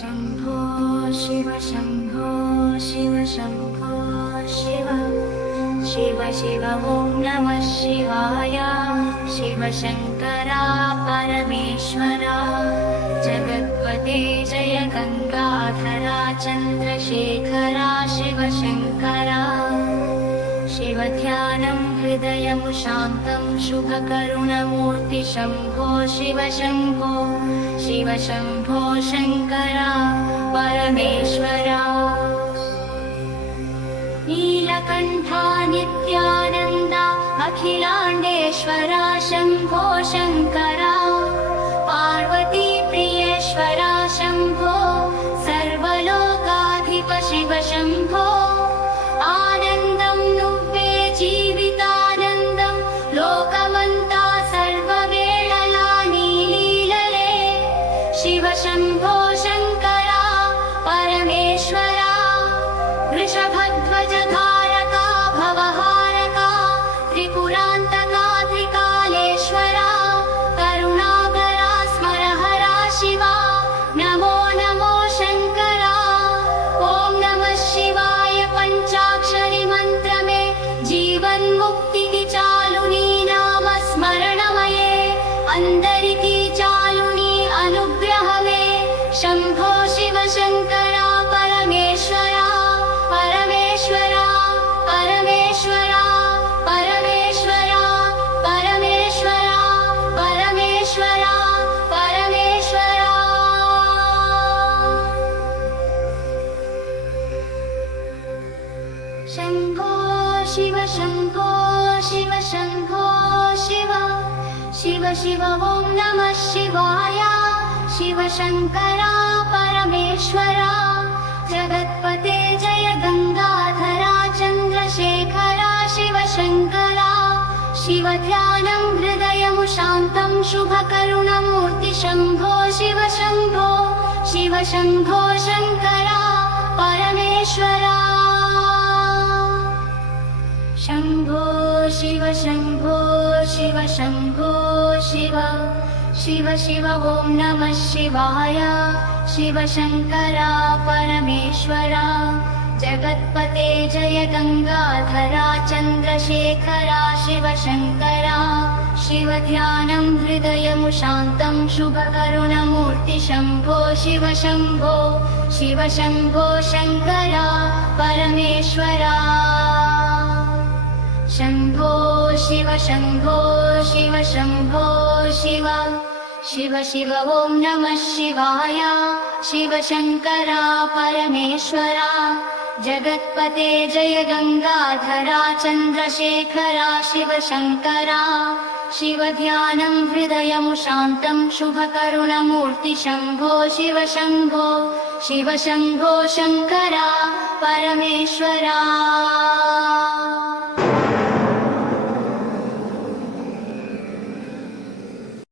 शम्भो शिव शम्भो शिव शम्भो शिव शिव शिव ॐ नमः शिवाय शिव शङ्करा परमेश्वरा जगत्पते जय गङ्गाधरा चन्द्रशेखरा शिव शङ्करा शिवध्यानं हृदयं शान्तं शुभकरुणमूर्ति शम्भो शिव शम्भो शिव शम्भो शङ्करा परमेश्वरा नीलकण्ठा नित्यानन्दा अखिलाण्डेश्वरा शम्भो शङ्करा पार्वती प्रियेश्वरा शम्भो सर्वलोकाधिप शिव शम्भो आनन्दं नुव्वे जीवितानन्दं लोकमन्ता सर्ववेळला नीलीलले शिव शम्भो शङ्करा परमेश्वरा वृषभध्वजधारका भवहारका त्रिपुरान्तका त्रिकालेश्वरा करुणाकरा स्मरहरा शिवा नमो नमो शङ्करा ॐ नमः शिवाय पञ्चाक्षरी मन्त्र में जीवन्मुक्ति की चालुनी नाम स्मरणमये अन्दरिकी चालुनी अनुग्रह में शम्भो शिव शङ्करा परमेश्वरा परमेश्वरा परमेश्वरा परमेश्वरा परमेश्वरा परमेश्वरा परमेश्वरा शम्भो शिव शम्भो शिव शम्भो शिव शिव शिव ॐ नमः शिवाय शिव शङ्करा परमेश्वरा जगत्पते जय गङ्गाधरा चन्द्रशेखरा शिव शङ्करा शिवध्यानं हृदयं शान्तं शुभकरुणमूर्ति शम्भो शिव शम्भो शिव शम्भो शङ्करा परमेश्वरा शम्भो शिव शम्भो शिव शम्भो शिव शिव शिव ॐ नमः शिवाय शिव शङ्करा परमेश्वरा जगत्पते जय गङ्गाधरा चन्द्रशेखरा शिव शङ्करा शिवध्यानं हृदयं शान्तं शुभकरुणमूर्ति शम्भो शिव शम्भो शिव शम्भो शङ्करा परमेश्वरा शम्भो शिव शम्भो शिव शम्भो शिव शिव शिव ॐ नमः शिवाय शिव शङ्करा परमेश्वरा जगत्पते जय गङ्गाधरा चन्द्रशेखरा शिव शङ्करा शिवध्यानं हृदयं शान्तं शुभकरुणमूर्ति शम्भो शिव शम्भो शिव शम्भो शङ्करा परमेश्वरा